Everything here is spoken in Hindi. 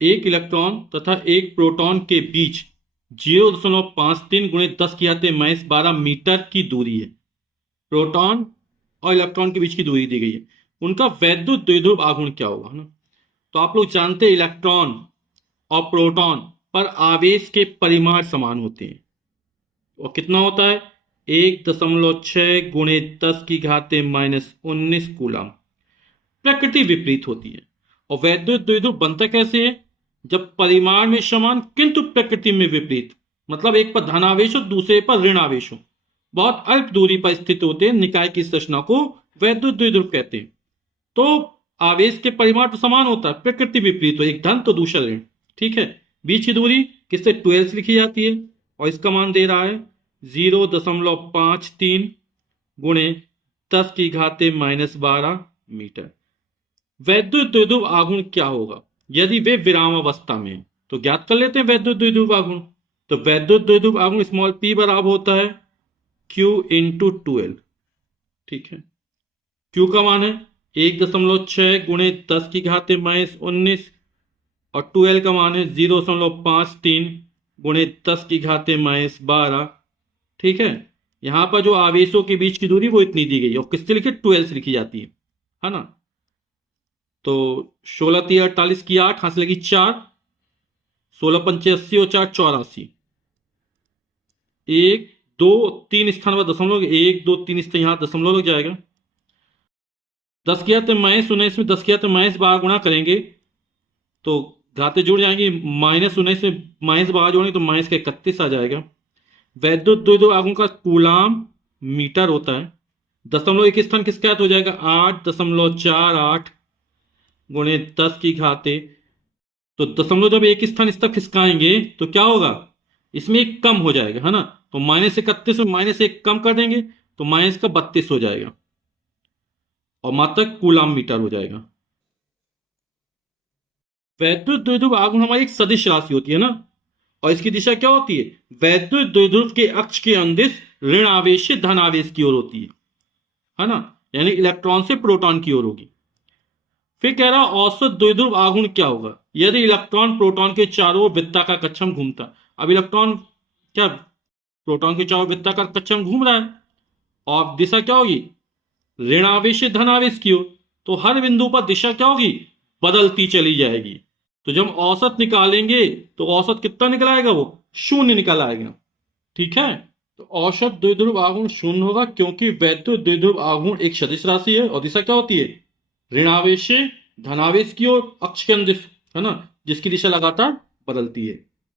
एक इलेक्ट्रॉन तथा एक प्रोटॉन के बीच 0.53 गुणे 10⁻12 मीटर की दूरी है। प्रोटॉन और इलेक्ट्रॉन के बीच की दूरी दी गई है। उनका वैद्युत द्विध्रुव आघूर्ण क्या होगा, है ना। तो आप लोग जानते हैं इलेक्ट्रॉन और प्रोटॉन पर आवेश के परिमाण समान होते हैं। और कितना होता है? 1.6 गुणे 10⁻−19 कूलम। प्रकृति विपरीत होती है। और वैद्युत द्विध्रुव बनता कैसे है? जब परिमाण में समान किंतु प्रकृति में विपरीत, मतलब एक पर धन आवेश हो दूसरे पर ऋण आवेश हो, बहुत अल्प दूरी पर स्थित होते हैं निकाय की संरचना को वैद्युत द्विध्रुव कहते हैं। तो आवेश के परिमाण तो समान होता है, प्रकृति विपरीत हो, एक धन तो दूसरा ऋण। ठीक है। बीच की दूरी किससे 12 लिखी जाती है और इसका मान दे रहा है 0.53 गुणे 10⁻12 मीटर। वैद्युत द्विध्रुव आघूर्ण क्या होगा यदि वे विराम अवस्था में है? तो ज्ञात कर लेते हैं वैद्युत द्विध्रुव आघूर्ण। तो वैद्युत द्विध्रुव आघूर्ण स्मॉल p बराबर होता है Q इंटू 12। ठीक है। Q का मान है 1.6 गुणे 10⁻−19 और 12 का मान है 0.53 गुणे 10⁻12। ठीक है। यहां पर जो आवेशों के बीच की दूरी वो इतनी दी गई है और किससे लिखी? 12 से लिखी जाती है ना। तो 16 3 48 की 8 हाथ लगी 4, 16 पंचे 80 और 4 84। 1 2 3 स्थान पर दशमलव, 1 2 3 स्थान यहां दशमलव लग जाएगा। 10⁻−19 में 10⁻12 गुणा करेंगे तो घातें जुड़ जाएंगी। -19 में -12 जोड़ेंगे तो -31 आ जाएगा। वैद्युत द्विध्रुव आघूर्ण का कूलाम मीटर होता है। दशमलव एक स्थान किसके साथ हो जाएगा? 8.48 गुणे 10 की घाते। तो दशमलव जब एक स्थान इस तक खिसकाएंगे तो क्या होगा? इसमें एक कम हो जाएगा, है ना। तो -31 में -1 कम कर देंगे तो -32 हो जाएगा और मात्रक कूलाम मीटर हो जाएगा। वैद्युत द्विध्रुव आघूर्ण हमारी एक सदिश राशि होती है ना। और इसकी दिशा क्या होती है? वैद्युत द्विध्रुव के अक्ष के अंदिश ऋण आवेश से धन आवेश की ओर होती है ना। यानी इलेक्ट्रॉन से प्रोटॉन की ओर होगी। फिर कह रहा औसत द्विध्रुव आघूर्ण क्या होगा यदि इलेक्ट्रॉन प्रोटॉन के चारों ओर वृत्ताकार कक्षम घूमता। अब इलेक्ट्रॉन क्या प्रोटॉन के चारों वृत्ताकार कक्षम घूम रहा है और दिशा क्या होगी? ऋण आवेश से धन आवेश की ओर। तो हर बिंदु पर दिशा क्या होगी? बदलती चली जाएगी। तो जब औसत निकालेंगे तो औसत कितना निकल आएगा? वो 0 निकल आएगा। ठीक है। तो औसत द्विध्रुव आघूर्ण 0 होगा क्योंकि वैद्युत द्विध्रुव आघूर्ण एक सदिश राशि है और दिशा क्या होती है? ऋणावेश से धनावेश की ओर, अक्ष के अंदिश, है ना, जिसकी दिशा लगातार बदलती है।